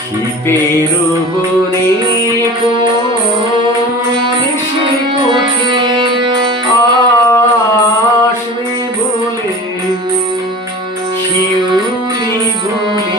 শীতের বনে আসবে বলে শিউলি গুলি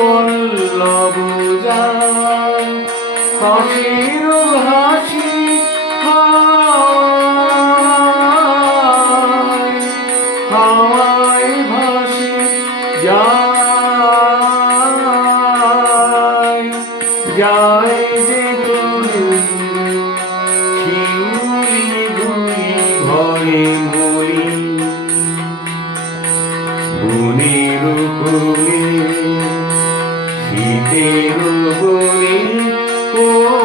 পল্লব যায় হাসির হাসি হাওয়ায় ভাসি যায়। যায় যে তুমি শিউলি গুলি শীতের বনে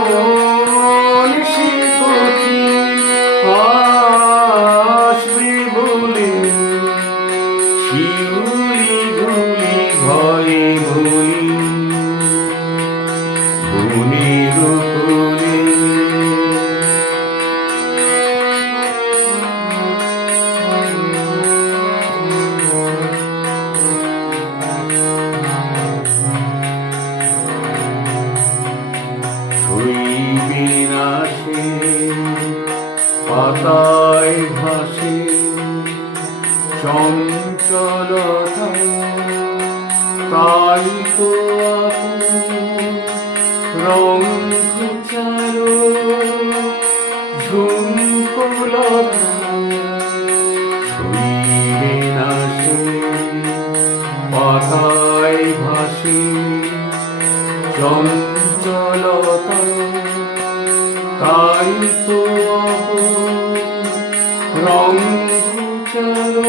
পাতায় ভাসে চঞ্চলতা তাই তো রং চালো ঝুমকলতা ছুঁইবেন আসে পাতায় ভাসে চঞ্চলতা তাই তো রং চলো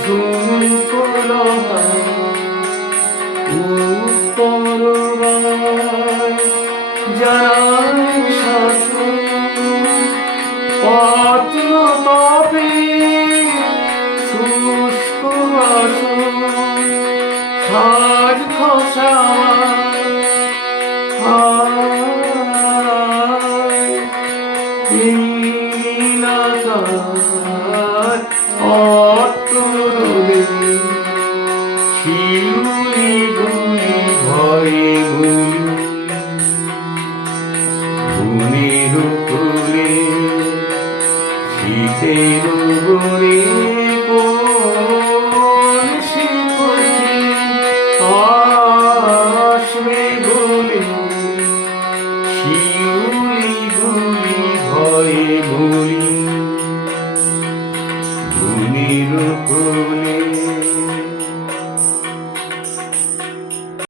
ঝুমকলতা উত্তরবার অতরে শিউলি গুলি ভয়ে ভূমির উপরে শীতের উপরে তুমি রূপ